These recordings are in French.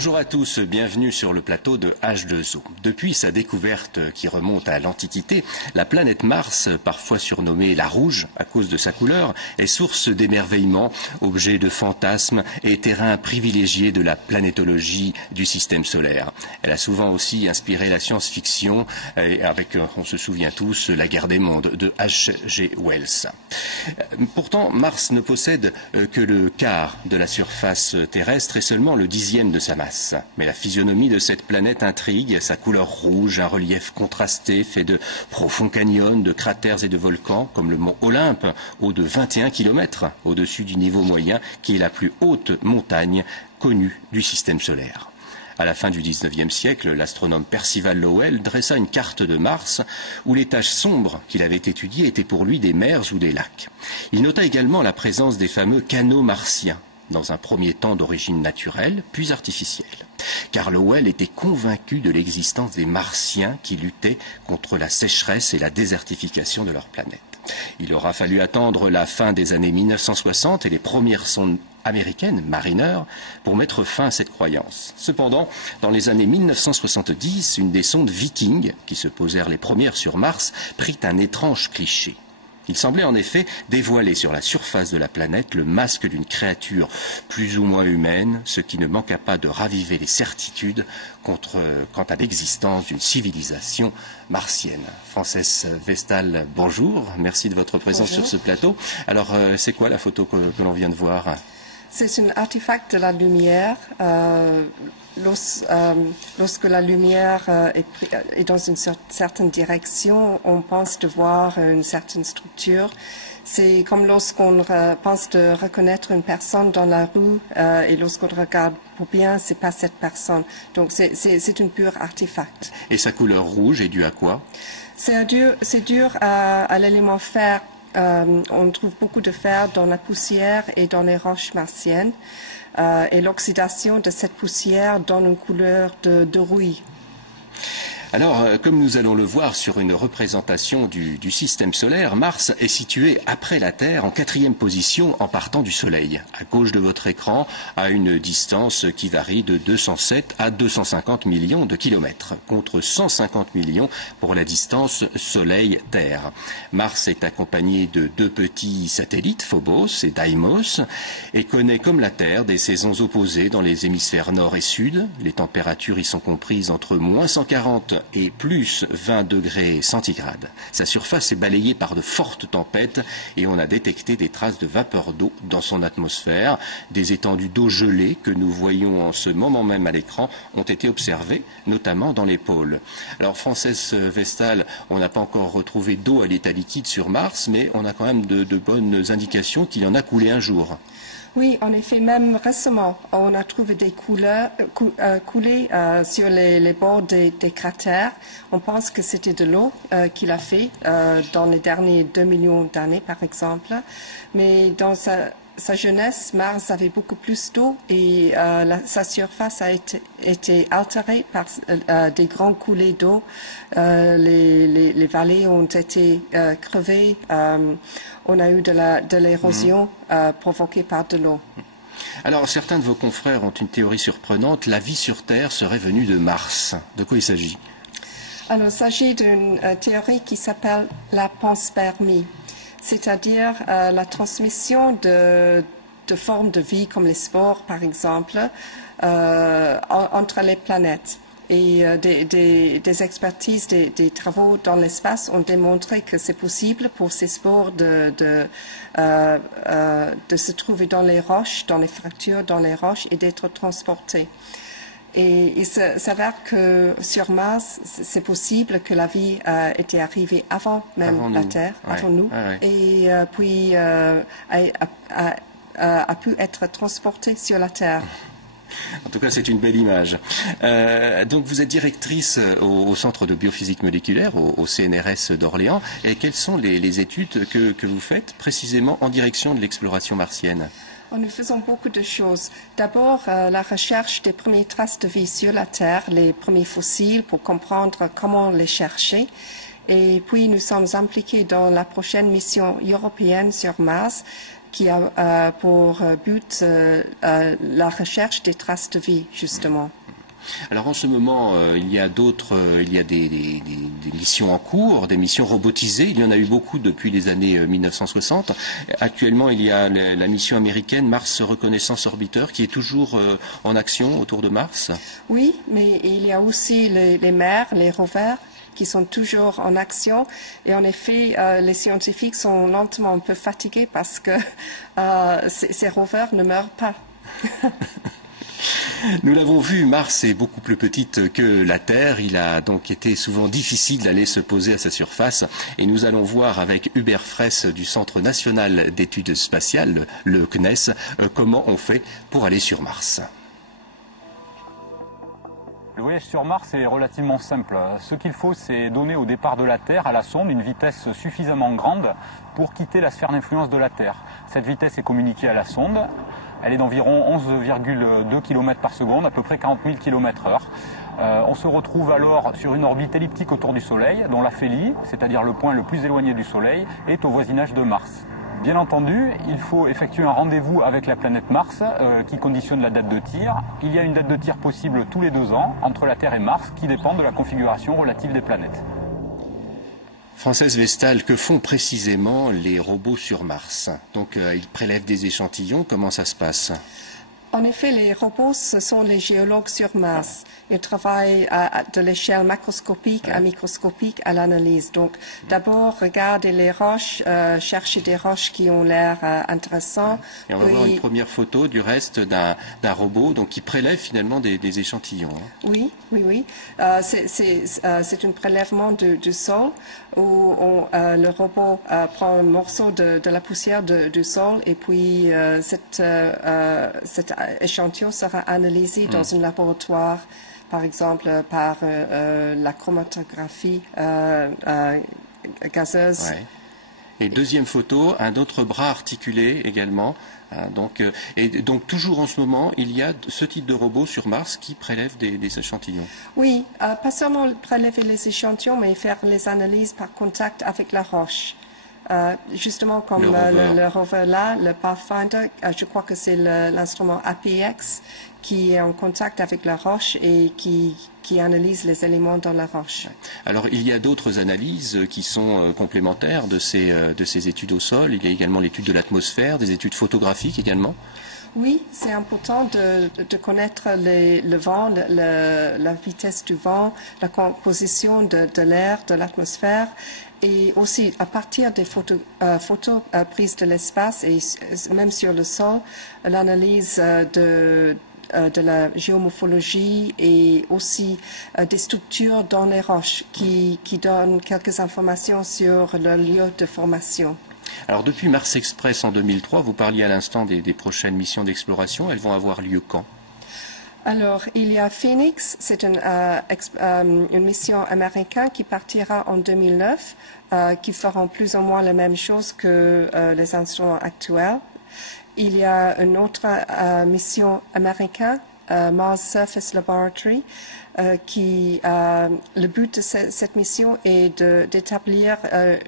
Bonjour à tous, bienvenue sur le plateau de H2O. Depuis sa découverte qui remonte à l'Antiquité, la planète Mars, parfois surnommée la Rouge à cause de sa couleur, est source d'émerveillement, objet de fantasmes et terrain privilégié de la planétologie du système solaire. Elle a souvent aussi inspiré la science-fiction avec, on se souvient tous, La Guerre des mondes de H.G. Wells. Pourtant, Mars ne possède que le quart de la surface terrestre et seulement le dixième de sa masse. Mais la physionomie de cette planète intrigue, sa couleur rouge, un relief contrasté fait de profonds canyons, de cratères et de volcans, comme le mont Olympe, haut de 21 km au-dessus du niveau moyen, qui est la plus haute montagne connue du système solaire. À la fin du XIXe siècle, l'astronome Percival Lowell dressa une carte de Mars où les taches sombres qu'il avait étudiées étaient pour lui des mers ou des lacs. Il nota également la présence des fameux canaux martiens, dans un premier temps d'origine naturelle, puis artificielle. Car Lowell était convaincu de l'existence des Martiens qui luttaient contre la sécheresse et la désertification de leur planète. Il aura fallu attendre la fin des années 1960 et les premières sondes américaines, Mariner, pour mettre fin à cette croyance. Cependant, dans les années 1970, une des sondes Viking, qui se posèrent les premières sur Mars, prit un étrange cliché. Il semblait en effet dévoiler sur la surface de la planète le masque d'une créature plus ou moins humaine, ce qui ne manqua pas de raviver les certitudes quant à l'existence d'une civilisation martienne. Frances Vestal, bonjour, merci de votre présence sur ce plateau. Alors, c'est quoi la photo que l'on vient de voir ? C'est un artefact de la lumière. Lorsque la lumière est dans une certaine direction, on pense de voir une certaine structure. C'est comme lorsqu'on pense de reconnaître une personne dans la rue et lorsqu'on regarde pour bien, c'est pas cette personne. Donc c'est un pur artefact. Et sa couleur rouge est due à quoi? C'est dû à l'élément fer. On trouve beaucoup de fer dans la poussière et dans les roches martiennes. Et l'oxydation de cette poussière donne une couleur de rouille. Alors, comme nous allons le voir sur une représentation du système solaire, Mars est situé après la Terre en 4e position en partant du Soleil, à gauche de votre écran, à une distance qui varie de 207 à 250 millions de kilomètres, contre 150 millions pour la distance Soleil-Terre. Mars est accompagné de 2 petits satellites, Phobos et Deimos, et connaît comme la Terre des saisons opposées dans les hémisphères nord et sud. Les températures y sont comprises entre moins 140 et plus 20 degrés centigrades. Sa surface est balayée par de fortes tempêtes et on a détecté des traces de vapeur d'eau dans son atmosphère. Des étendues d'eau gelée que nous voyons en ce moment même à l'écran ont été observées, notamment dans les pôles. Alors Frances Vestal, on n'a pas encore retrouvé d'eau à l'état liquide sur Mars, mais on a quand même de bonnes indications qu'il y en a coulé un jour. Oui, en effet, même récemment, on a trouvé des coulées sur les bords des cratères. On pense que c'était de l'eau qu'il a fait dans les derniers 2 millions d'années, par exemple. Mais dans sa jeunesse, Mars avait beaucoup plus d'eau et sa surface a été altérée par des grandes coulées d'eau. Les vallées ont été crevées. On a eu de l'érosion provoquée par de l'eau. Alors, certains de vos confrères ont une théorie surprenante. La vie sur Terre serait venue de Mars. De quoi il s'agit? Alors, il s'agit d'une théorie qui s'appelle la panspermie, c'est-à-dire la transmission de formes de vie comme les spores, par exemple, entre les planètes. Et des expertises, des travaux dans l'espace ont démontré que c'est possible pour ces spores de se trouver dans les roches, dans les fractures dans les roches et d'être transportés. Et il s'avère que sur Mars, c'est possible que la vie était arrivée avant même la Terre, avant nous, et puis a pu être transportée sur la Terre. En tout cas, c'est une belle image. Donc, vous êtes directrice au Centre de biophysique moléculaire, au CNRS d'Orléans. Et quelles sont les études que vous faites précisément en direction de l'exploration martienne? Nous faisons beaucoup de choses. D'abord, la recherche des premières traces de vie sur la Terre, les premiers fossiles, pour comprendre comment les chercher. Et puis, nous sommes impliqués dans la prochaine mission européenne sur Mars qui a pour but la recherche des traces de vie, justement. Alors en ce moment, il y a des missions en cours, des missions robotisées. Il y en a eu beaucoup depuis les années 1960. Actuellement, il y a la mission américaine Mars Reconnaissance Orbiter qui est toujours en action autour de Mars. Oui, mais il y a aussi les MER, les rovers, qui sont toujours en action. Et en effet, les scientifiques sont lentement un peu fatigués parce que ces rovers ne meurent pas. Nous l'avons vu, Mars est beaucoup plus petite que la Terre. Il a donc été souvent difficile d'aller se poser à sa surface. Et nous allons voir avec Hubert Fraisse du Centre national d'études spatiales, le CNES, comment on fait pour aller sur Mars. Le voyage sur Mars est relativement simple. Ce qu'il faut, c'est donner au départ de la Terre à la sonde une vitesse suffisamment grande pour quitter la sphère d'influence de la Terre. Cette vitesse est communiquée à la sonde. Elle est d'environ 11,2 km par seconde, à peu près 40 000 km/h. On se retrouve alors sur une orbite elliptique autour du Soleil, dont l'aphélie, c'est-à-dire le point le plus éloigné du Soleil, est au voisinage de Mars. Bien entendu, il faut effectuer un rendez-vous avec la planète Mars qui conditionne la date de tir. Il y a une date de tir possible tous les 2 ans entre la Terre et Mars qui dépend de la configuration relative des planètes. Frances Vestal, que font précisément les robots sur Mars? Donc ils prélèvent des échantillons, comment ça se passe? En effet, les robots, ce sont les géologues sur Mars. Ils travaillent de l'échelle macroscopique à microscopique à l'analyse. Donc, d'abord, regarder les roches, chercher des roches qui ont l'air intéressantes. Et on va voir une première photo du reste d'un robot donc, qui prélève finalement des échantillons. Oui. C'est un prélèvement du sol où le robot prend un morceau de la poussière du sol et puis cet échantillon sera analysé dans un laboratoire, par exemple par la chromatographie gazeuse. Ouais. Et deuxième photo, un autre bras articulé également. Donc toujours en ce moment, il y a ce type de robot sur Mars qui prélève des échantillons. Oui, pas seulement prélever les échantillons, mais faire les analyses par contact avec la roche. Justement comme le rover là, le Pathfinder, je crois que c'est l'instrument APX qui est en contact avec la roche et qui analyse les éléments dans la roche. Alors il y a d'autres analyses qui sont complémentaires de ces études au sol. Il y a également l'étude de l'atmosphère, des études photographiques également. Oui, c'est important de connaître le vent, la vitesse du vent, la composition de l'air, de l'atmosphère. Et aussi, à partir des photos prises de l'espace et même sur le sol, l'analyse de la géomorphologie et aussi des structures dans les roches qui donnent quelques informations sur le lieu de formation. Alors depuis Mars Express en 2003, vous parliez à l'instant des prochaines missions d'exploration. Elles vont avoir lieu quand? Alors, il y a Phoenix, c'est une mission américaine qui partira en 2009, qui feront plus ou moins la même chose que les instruments actuels. Il y a une autre mission américaine, Mars Surface Laboratory, le but de cette mission est d'établir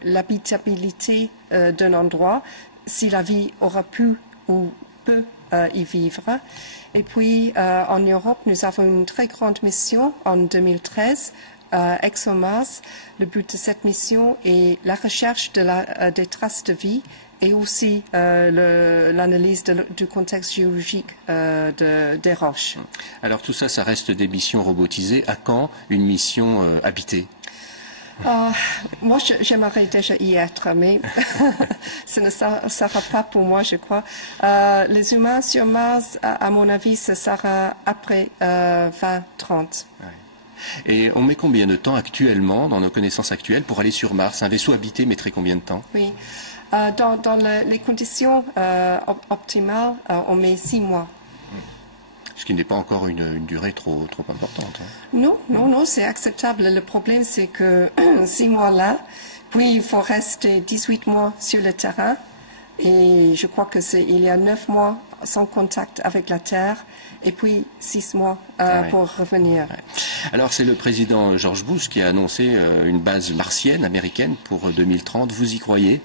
l'habitabilité d'un endroit, si la vie aura pu ou peut y vivre. Et puis, en Europe, nous avons une très grande mission en 2013, ExoMars. Le but de cette mission est la recherche des traces de vie et aussi l'analyse du contexte géologique des roches. Alors tout ça, ça reste des missions robotisées. À quand une mission habitée? Moi, j'aimerais déjà y être, mais ce ne sera pas pour moi, je crois. Les humains sur Mars, à mon avis, ce sera après 2030. Ouais. Et on met combien de temps actuellement, dans nos connaissances actuelles, pour aller sur Mars? Un vaisseau habité mettrait combien de temps? Oui. Dans les conditions optimales, on met 6 mois. Ce qui n'est pas encore une durée trop importante. Non, c'est acceptable. Le problème, c'est que 6 mois là, puis il faut rester 18 mois sur le terrain. Et je crois il y a 9 mois sans contact avec la Terre, et puis 6 mois pour revenir. Ouais. Alors c'est le président George Bush qui a annoncé une base martienne américaine pour 2030. Vous y croyez?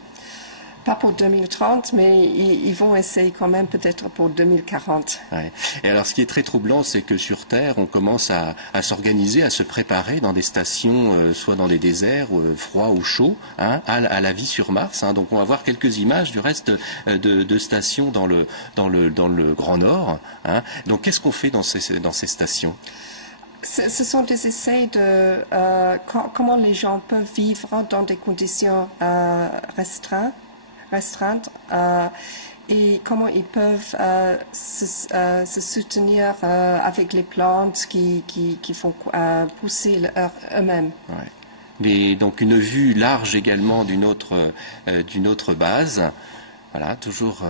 Pas pour 2030, mais ils vont essayer quand même peut-être pour 2040. Ouais. Et alors, ce qui est très troublant, c'est que sur Terre, on commence à s'organiser, à se préparer dans des stations, soit dans des déserts froids ou chauds, hein, à la vie sur Mars. Hein. Donc, on va voir quelques images du reste de stations dans le Grand Nord. Hein. Donc, qu'est-ce qu'on fait dans ces stations? Ce sont des essais de comment les gens peuvent vivre dans des conditions restreintes et comment ils peuvent se soutenir avec les plantes qui font pousser eux-mêmes. Ouais. Donc une vue large également d'une autre base. Voilà, toujours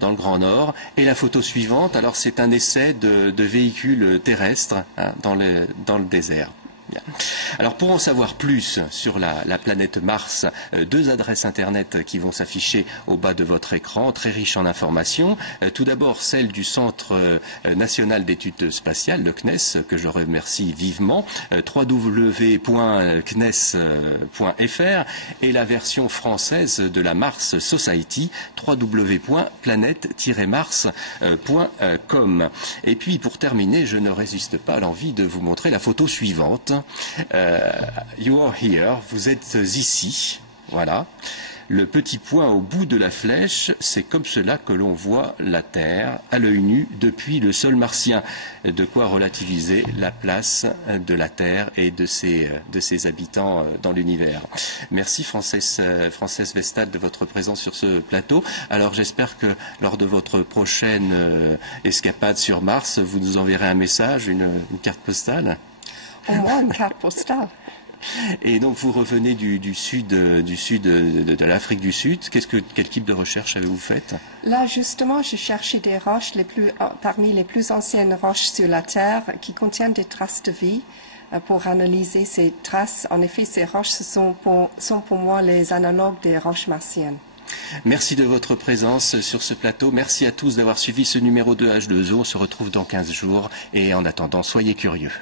dans le Grand Nord. Et la photo suivante, alors c'est un essai de véhicules terrestres, hein, dans le désert. Bien. Alors pour en savoir plus sur la planète Mars, 2 adresses internet qui vont s'afficher au bas de votre écran, très riches en informations. Tout d'abord celle du Centre national d'études spatiales, le CNES, que je remercie vivement, www.cnes.fr, et la version française de la Mars Society, www.planète-mars.com. Et puis pour terminer, je ne résiste pas à l'envie de vous montrer la photo suivante. You are here, vous êtes ici, voilà. Le petit point au bout de la flèche, c'est comme cela que l'on voit la Terre à l'œil nu depuis le sol martien. De quoi relativiser la place de la Terre et de ses habitants dans l'univers. Merci Frances Westad de votre présence sur ce plateau. Alors j'espère que lors de votre prochaine escapade sur Mars, vous nous enverrez un message, une carte postale. Au moins une carte postale. Et donc vous revenez du sud de l'Afrique du Sud. Quel type de recherche avez-vous fait? Là justement, j'ai cherché des roches parmi les plus anciennes roches sur la Terre qui contiennent des traces de vie pour analyser ces traces. En effet, ces roches sont pour moi les analogues des roches martiennes. Merci de votre présence sur ce plateau. Merci à tous d'avoir suivi ce numéro de H2O. On se retrouve dans 15 jours et en attendant, soyez curieux.